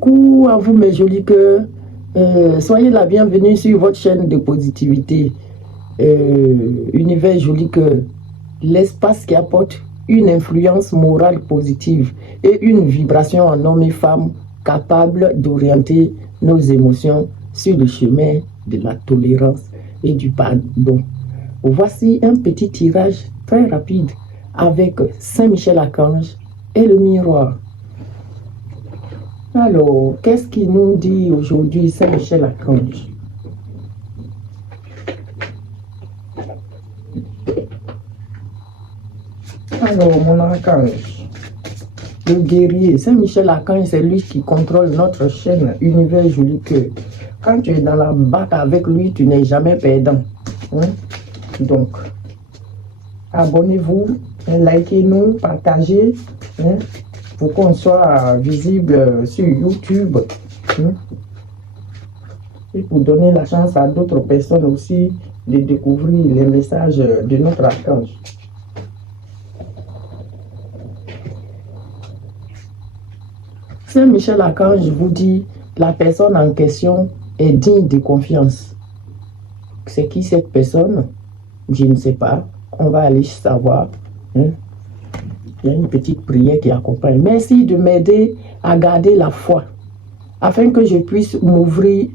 Coucou à vous mes jolis cœurs. Soyez la bienvenue sur votre chaîne de positivité. Univers Joli Cœur. L'espace qui apporte une influence morale positive et une vibration en hommes et femmes capables d'orienter nos émotions sur le chemin de la tolérance et du pardon. Voici un petit tirage très rapide avec Saint-Michel-Archange et le miroir. Alors, qu'est-ce qu'il nous dit aujourd'hui Saint-Michel-Archange? Alors, mon archange, le guerrier, Saint-Michel-Archange, c'est lui qui contrôle notre chaîne Univers Joli Cœur. Quand tu es dans la bataille avec lui, tu n'es jamais perdant. Donc, abonnez-vous, likez-nous, partagez, pour qu'on soit visible sur YouTube. Et pour donner la chance à d'autres personnes aussi de découvrir les messages de notre archange. Saint-Michel-Archange vous dit, la personne en question est digne de confiance. C'est qui cette personne? Je ne sais pas. On va aller savoir. Il y a une petite prière qui accompagne. Merci de m'aider à garder la foi, afin que je puisse ouvrir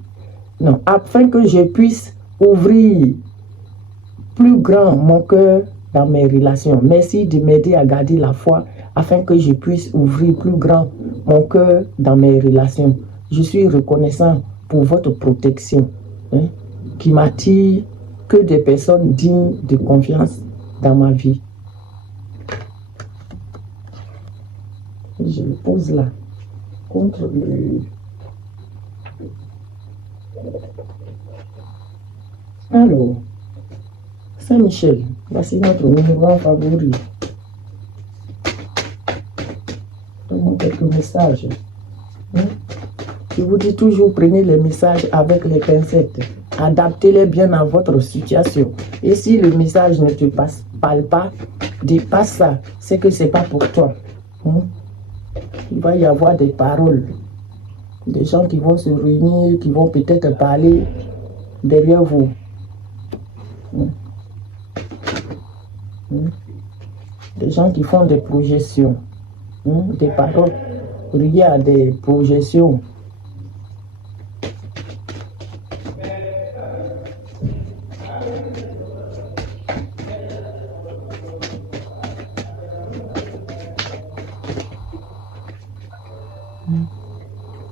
plus grand mon cœur dans mes relations. Merci de m'aider à garder la foi, afin que je puisse ouvrir plus grand mon cœur dans mes relations. Je suis reconnaissant pour votre protection, qui m'attire que des personnes dignes de confiance dans ma vie. Je le pose là, contre le... Alors, Saint-Michel, voici notre miroir favori. Donne-moi quelques messages. Je vous dis toujours, prenez les messages avec les pincettes. Adaptez-les bien à votre situation. Et si le message ne te parle pas, dépasse ça. C'est que ce n'est pas pour toi. Il va y avoir des paroles. Des gens qui vont se réunir, qui vont peut-être parler derrière vous. Des gens qui font des projections. Des paroles liées à des projections.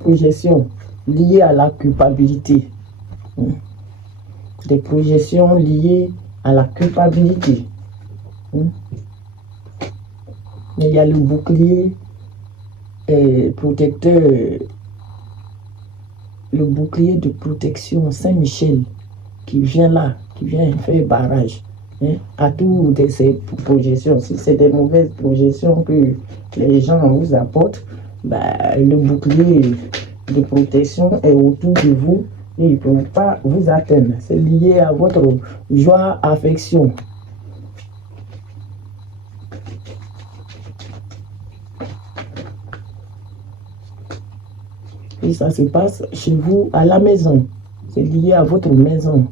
Projections liées à la culpabilité. Des projections liées à la culpabilité. Mais il y a le bouclier protecteur, le bouclier de protection Saint-Michel qui vient là, qui vient faire barrage à toutes ces projections. Si c'est des mauvaises projections que les gens vous apportent, le bouclier de protection est autour de vous et il ne peut pas vous atteindre. C'est lié à votre joie, affection. Et ça se passe chez vous à la maison. C'est lié à votre maison.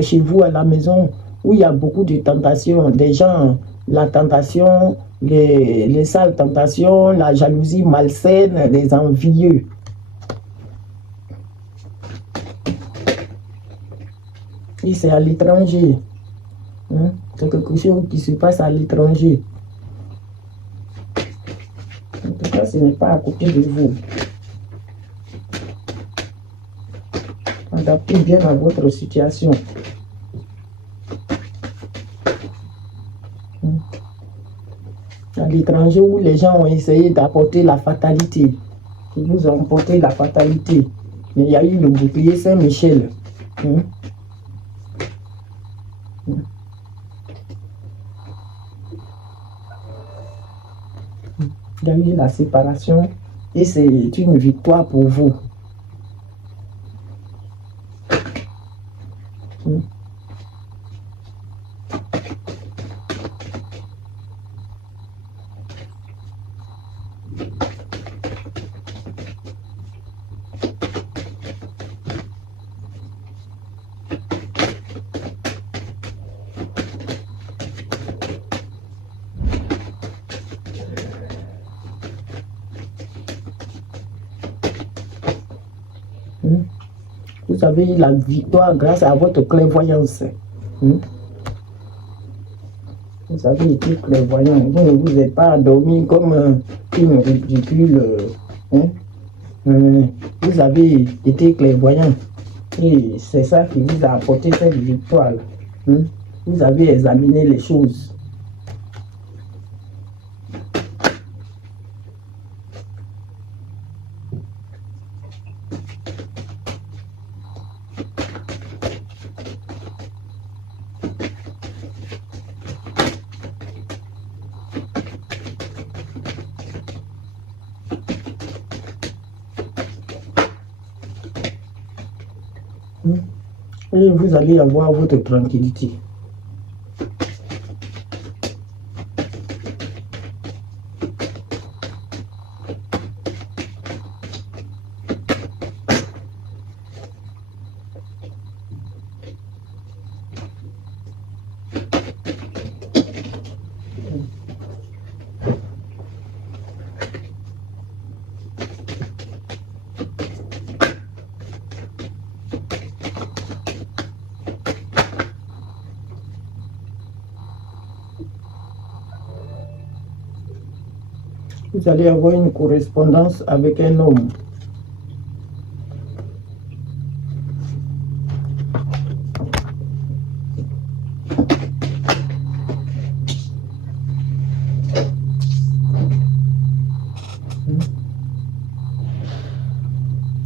Chez vous à la maison, où il y a beaucoup de tentations, des gens, la tentation, les sales tentations, la jalousie malsaine, les envieux. Et c'est à l'étranger. C'est quelque chose qui se passe à l'étranger. En tout cas, ce n'est pas à côté de vous. Adaptez bien à votre situation. À l'étranger où les gens ont essayé d'apporter la fatalité. Ils vous ont apporté la fatalité. Mais il y a eu le bouclier Saint-Michel. Il y a eu la séparation et c'est une victoire pour vous. Hmm. Hmm. Vous avez eu la victoire grâce à votre clairvoyance. Hmm. Vous avez été clairvoyant. Vous ne vous êtes pas endormi comme une ridicule. Hein? Vous avez été clairvoyant. Et c'est ça qui vous a apporté cette victoire. Hein? Vous avez examiné les choses. Et vous allez avoir votre tranquillité. Vous allez avoir une correspondance avec un homme.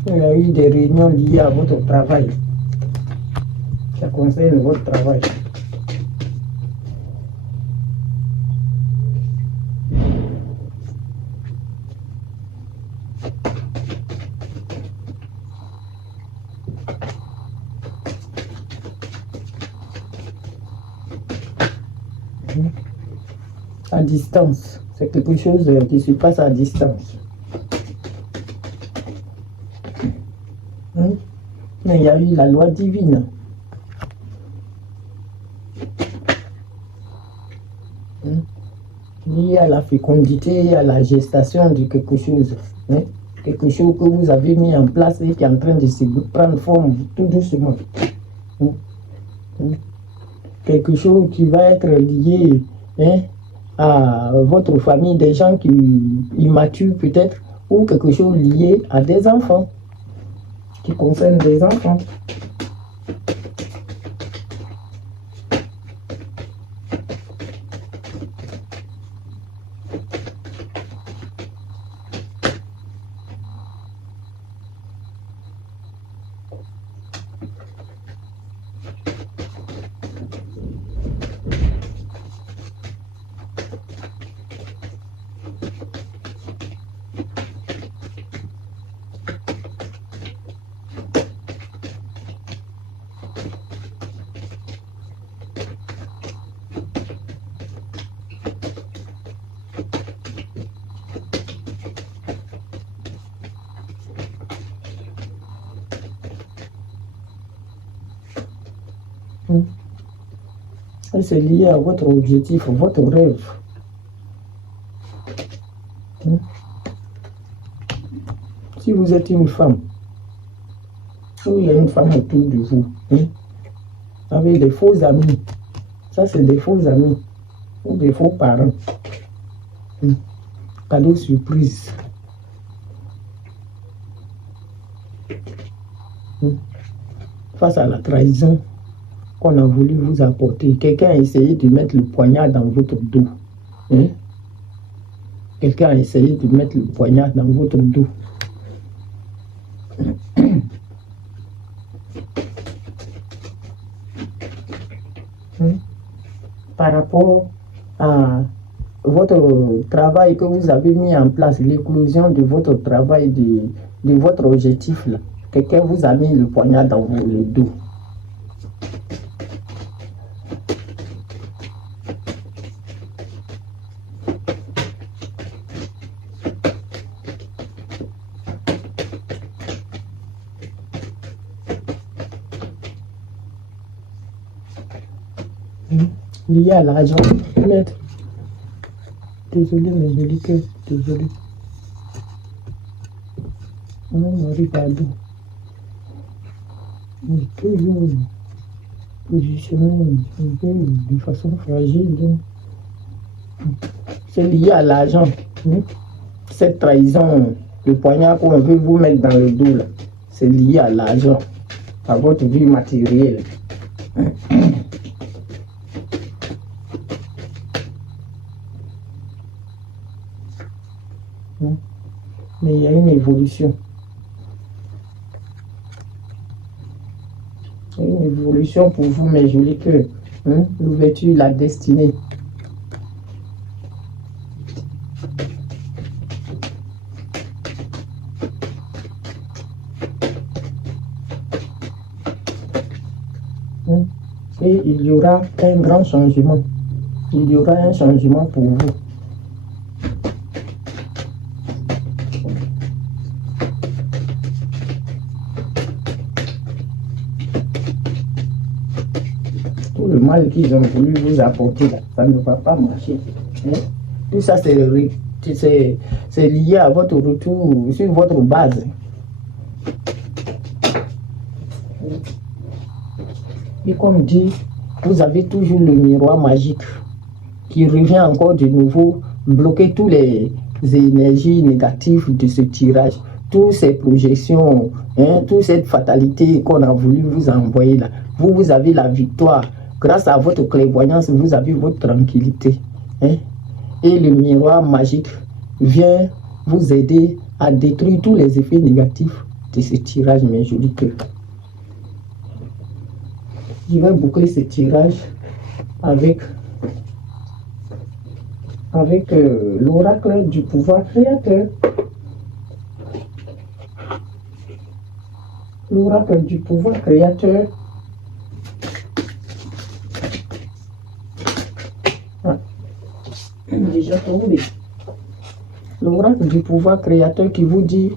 Il y a eu des réunions liées à votre travail. Ça concerne votre travail. À distance. C'est quelque chose qui se passe à distance. Mais il y a eu la loi divine. Liée à la fécondité, à la gestation de quelque chose. Quelque chose que vous avez mis en place et qui est en train de se prendre forme tout doucement. Quelque chose qui va être lié à votre famille, des gens qui immatures peut-être, ou quelque chose lié à des enfants, qui concerne des enfants. Et c'est lié à votre objectif, votre rêve. Si vous êtes une femme, ou il y a une femme autour de vous, avec des faux amis, ça c'est des faux amis, ou des faux parents. Cadeau surprise. Face à la trahison qu'on a voulu vous apporter, quelqu'un a essayé de mettre le poignard dans votre dos. Quelqu'un a essayé de mettre le poignard dans votre dos. Par rapport à votre travail que vous avez mis en place, l'éclosion de votre travail, de votre objectif, là. Quelqu'un vous a mis le poignard dans le dos. Lié à l'argent, maître. Désolé, mais je dis que désolé. Non, Marie, pardon. Mais toujours positionné un peu de façon fragile. C'est lié à l'argent. Cette trahison, le poignard qu'on veut vous mettre dans le dos, là, c'est lié à l'argent, à votre vie matérielle. Mais il y a une évolution. Il y a une évolution pour vous, mes jolis cœurs. L'ouverture, la destinée. Et il y aura un grand changement. Il y aura un changement pour vous. Tout le mal qu'ils ont voulu vous apporter, là, ça ne va pas marcher. Tout ça, c'est lié à votre retour sur votre base. Et comme dit, vous avez toujours le miroir magique qui revient encore de nouveau bloquer toutes les énergies négatives de ce tirage, toutes ces projections, toute cette fatalité qu'on a voulu vous envoyer là. Vous avez la victoire. Grâce à votre clairvoyance, vous avez votre tranquillité. Et le miroir magique vient vous aider à détruire tous les effets négatifs de ce tirage, mes jolis cœurs. Je vais boucler ce tirage avec l'oracle du pouvoir créateur. L'oracle du pouvoir créateur. Déjà tombé. L'oracle du pouvoir créateur qui vous dit: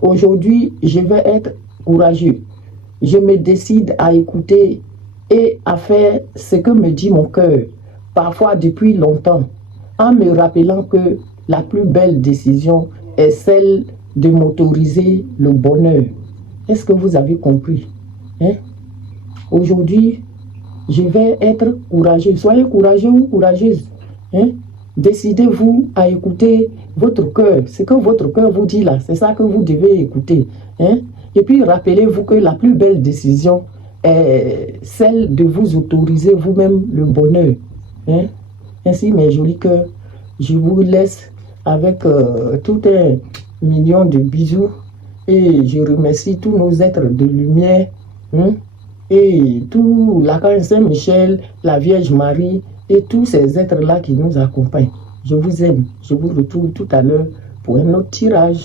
aujourd'hui, je vais être courageux. Je me décide à écouter et à faire ce que me dit mon cœur, parfois depuis longtemps, en me rappelant que la plus belle décision est celle de m'autoriser le bonheur. Est-ce que vous avez compris? Aujourd'hui, je vais être courageux. Soyez courageux ou courageuse. Décidez-vous à écouter votre cœur. Ce que votre cœur vous dit là, c'est ça que vous devez écouter. Et puis rappelez-vous que la plus belle décision est celle de vous autoriser vous-même le bonheur. Ainsi, mes jolis cœurs, je vous laisse avec tout un million de bisous. Et je remercie tous nos êtres de lumière. Et tout l'archange Saint-Michel, la Vierge Marie et tous ces êtres-là qui nous accompagnent. Je vous aime. Je vous retrouve tout à l'heure pour un autre tirage.